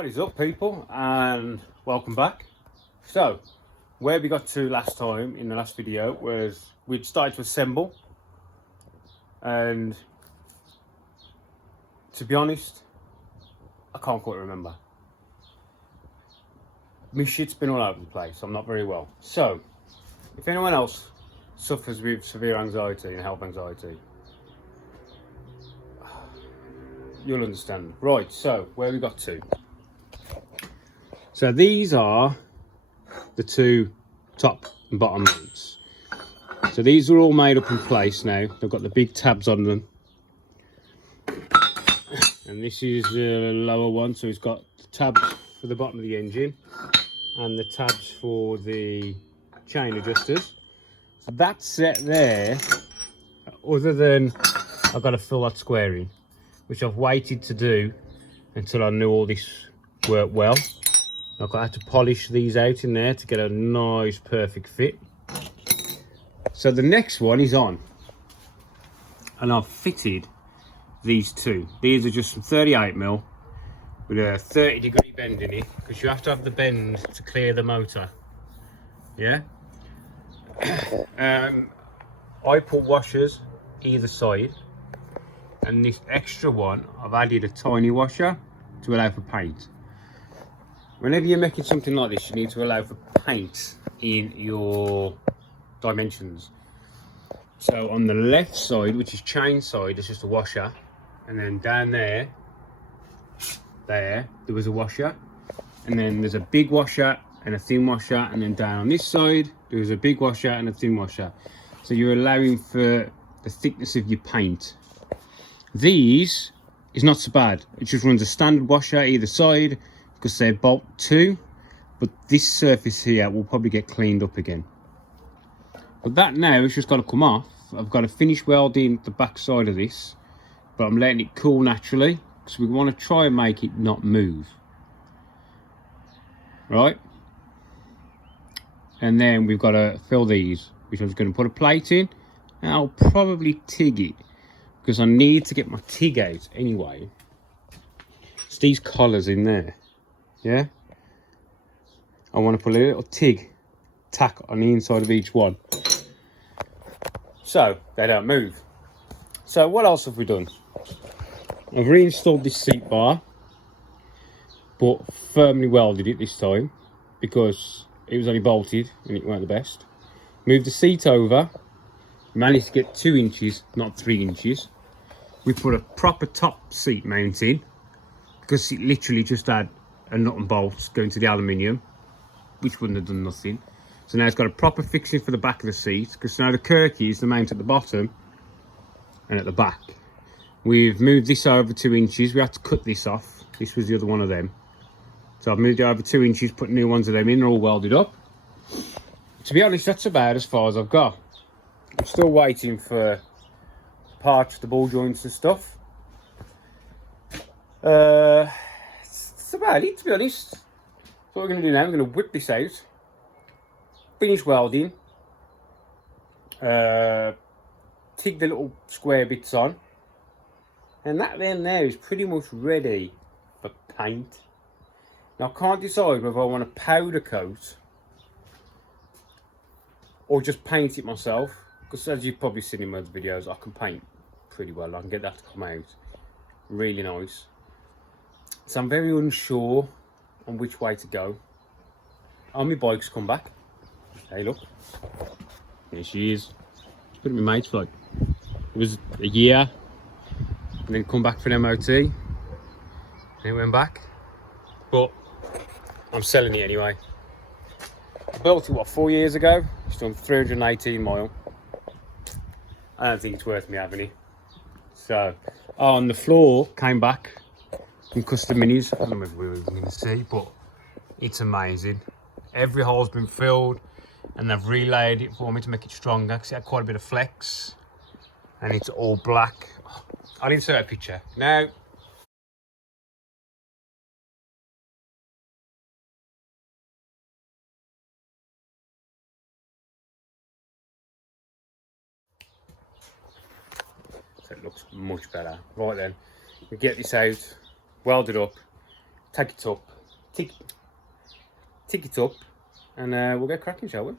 What is up, people, and welcome back. So where we got to last time in the last video was we'd started to assemble, and to be honest, I can't quite remember. My shit's been all over the place. I'm not very well. So if anyone else suffers with severe anxiety and health anxiety, you'll understand. Right, so where we got to. So these are the two top and bottom mounts. So these are all made up in place now. They've got the big tabs on them. And this is the lower one, so it's got the tabs for the bottom of the engine and the tabs for the chain adjusters. So that set there, other than I've got to fill that square in, which I've waited to do until I knew all this worked well. I've got to polish these out in there to get a nice perfect fit. So the next one is on, and I've fitted these two. These are just some 38mm with a 30-degree bend in it, because you have to have the bend to clear the motor. Yeah. I put washers either side, and this extra one I've added a tiny washer to allow for paint. Whenever you're making something like this, you need to allow for paint in your dimensions. So on the left side, which is chain side, it's just a washer, and then down there was a washer, and then there's a big washer and a thin washer, and then down on this side there was a big washer and a thin washer. So you're allowing for the thickness of your paint. These is not so bad. It just runs a standard washer either side, because they're bolt 2, but this surface here will probably get cleaned up again. But that now it's just got to come off. I've got to finish welding the back side of this, but I'm letting it cool naturally because we want to try and make it not move. Right? And then we've got to fill these, which I was going to put a plate in, and I'll probably TIG it because I need to get my TIG out anyway. It's these collars in there. Yeah, I want to put a little TIG tack on the inside of each one so they don't move. So what else have we done? I've reinstalled this seat bar, but firmly welded it this time because it was only bolted and it weren't the best. Moved the seat over, managed to get 2 inches, not 3 inches. We put a proper top seat mount in because it literally just had a nut and bolts going to the aluminium, which wouldn't have done nothing. So now it's got a proper fixing for the back of the seat, because now the Kirky is the mount at the bottom and at the back. We've moved this over 2 inches. We had to cut this off. This was the other one of them. So I've moved it over 2 inches, put new ones of them in. They're all welded up. To be honest, that's about as far as I've got. I'm still waiting for parts for the ball joints and stuff. That's about it, to be honest. So what we're going to do now, we're going to whip this out, finish welding, TIG the little square bits on, and that then there is pretty much ready for paint. Now I can't decide whether I want to powder coat or just paint it myself, because as you've probably seen in my other videos, I can paint pretty well. I can get that to come out really nice. So I'm very unsure on which way to go. Oh, my bike's come back. Hey, look. Here she is. It's put in my mate's flight. It was a year, and then come back for an MOT. And it went back. But I'm selling it anyway. I built it, what, 4 years ago? It's done 318 mile. I don't think it's worth me having it. So, on the floor, came back from Custom Minis. I don't know if we were going to see, but it's amazing. Every hole's been filled, and they've relayed it for me to make it stronger because it had quite a bit of flex, and it's all black. I'll insert a picture now. So it looks much better. Right then, we get this out, weld it up, take it up, tick it up, and we'll get cracking, shall we?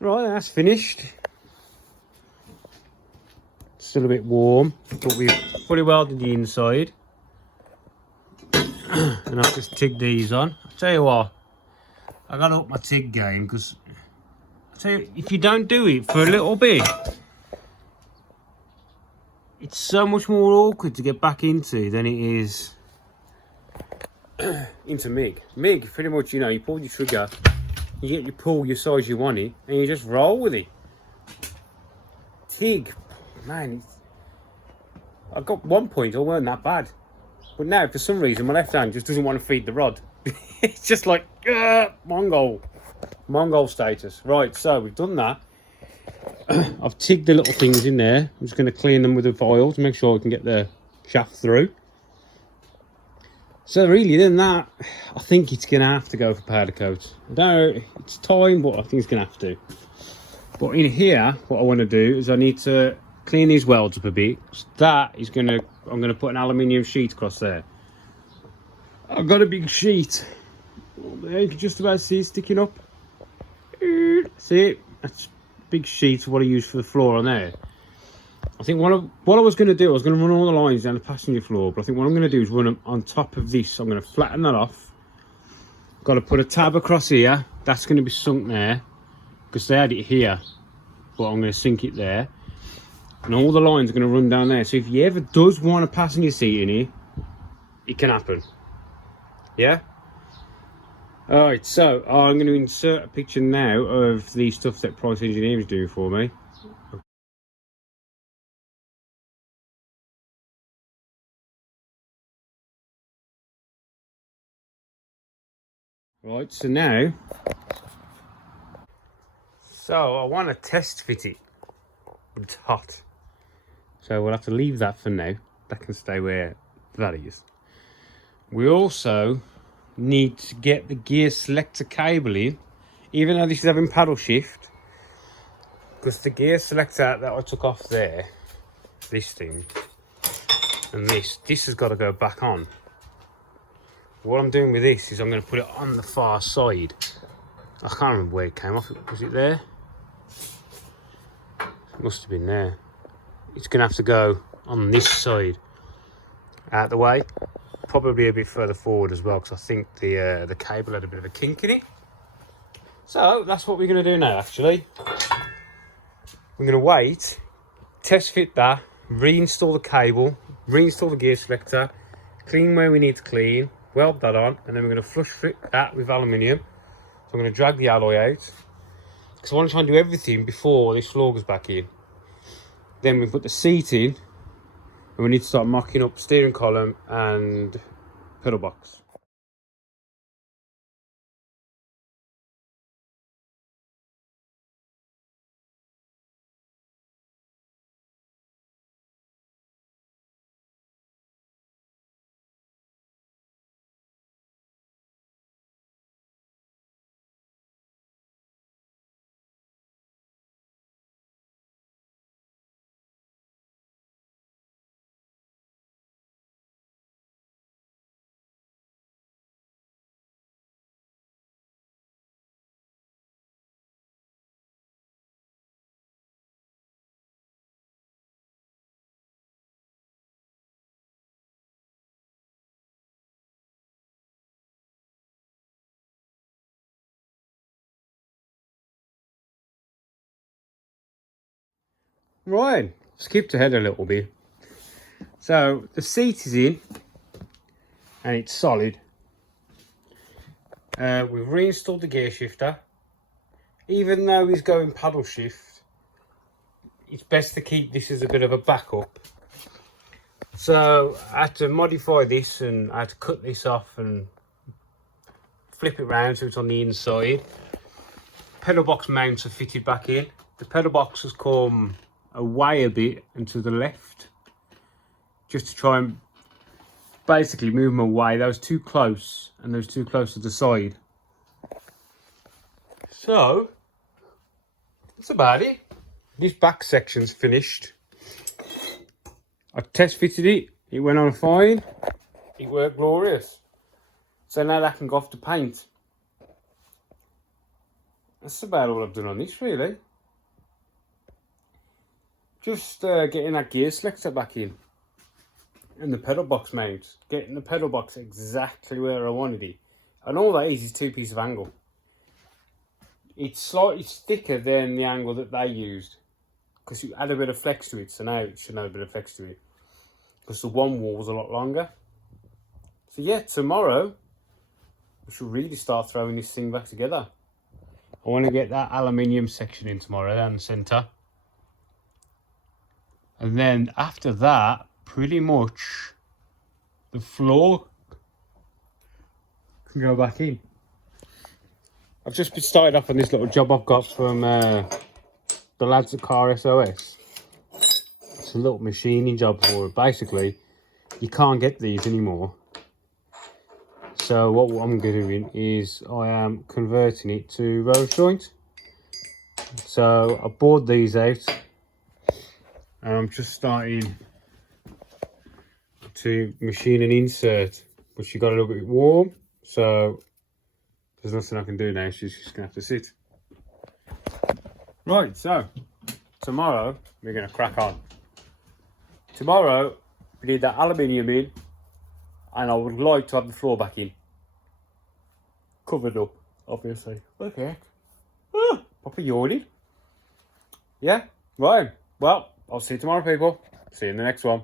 Right, that's finished. Still a bit warm, but we've fully welded the inside. And I've just tigged these on. I'll tell you what, I gotta up my TIG game, because I tell you, if you don't do it for a little bit, it's so much more awkward to get back into than it is into MIG. MIG, pretty much, you know, you pull your trigger, you get your pull your size you want it, and you just roll with it. TIG, man, I got one point, I weren't that bad. But now, for some reason, my left hand just doesn't want to feed the rod. It's just like, Mongol status. Right, so we've done that. I've tigged the little things in there. I'm just going to clean them with a vial to make sure I can get the shaft through. So really, then that, I think it's going to have to go for powder coat. I don't know, it's time, but I think it's going to have to. But in here, what I want to do is I need to clean these welds up a bit. So that is going to, I'm going to put an aluminium sheet across there. I've got a big sheet. There, you can just about see it sticking up. See it? That's a big sheet of what I use for the floor on there. I think what I was going to do, I was going to run all the lines down the passenger floor, but I think what I'm going to do is run them on top of this. I'm going to flatten that off. Got to put a tab across here. That's going to be sunk there, because they had it here, but I'm going to sink it there. And all the lines are going to run down there. So if you ever does want a passenger seat in here, it can happen. Yeah? Alright, so I'm going to insert a picture now of the stuff that Price Engineering is doing for me. Right, so now, I want to test fit it, but it's hot. So we'll have to leave that for now. That can stay where that is. We also need to get the gear selector cable in, even though this is having paddle shift, because the gear selector that I took off there, this thing, and this has got to go back on. What I'm doing with this is I'm going to put it on the far side. I can't remember where it came off. Was it there? It must have been there. It's going to have to go on this side, out the way. Probably a bit further forward as well, because I think the cable had a bit of a kink in it. So that's what we're going to do now, actually. We're going to wait, test fit that, reinstall the cable, reinstall the gear selector, clean where we need to clean, weld that on, and then we're going to flush fit that with aluminium. So I'm going to drag the alloy out, because I want to try and do everything before this floor goes back in. Then we put the seat in, and we need to start mocking up steering column and pedal box. Right, skipped ahead a little bit. So the seat is in and it's solid. We've reinstalled the gear shifter. Even though he's going paddle shift, it's best to keep this as a bit of a backup. So I had to modify this and I had to cut this off and flip it round so it's on the inside. Pedal box mounts are fitted back in. The pedal box has come away a bit and to the left, just to try and basically move them away. That was too close and those too close to the side. So that's about it. This back section's finished. I test fitted it, it went on fine, it worked glorious. So now that can go off to paint. That's about all I've done on this really. Just getting that gear selector back in. And the pedal box mount. Getting the pedal box exactly where I wanted it. And all that is 2 pieces of angle. It's slightly thicker than the angle that they used. Because you add a bit of flex to it, so now it should have a bit of flex to it. Because the one wall was a lot longer. So yeah, tomorrow we should really start throwing this thing back together. I want to get that aluminium section in tomorrow down the centre. And then after that, pretty much the floor can go back in. I've just started off on this little job I've got from the lads at Zcars SOS. It's a little machining job for it. Basically, you can't get these anymore. So what I'm doing is I am converting it to roller joint. So I bored these out and I'm just starting to machine an insert, but she got a little bit warm, so there's nothing I can do now. She's just gonna have to sit. Right, so tomorrow we're gonna crack on. Tomorrow we need that aluminium in, and I would like to have the floor back in, covered up, obviously. What the heck? Proper yawning. Yeah, right. Well, I'll see you tomorrow, people. See you in the next one.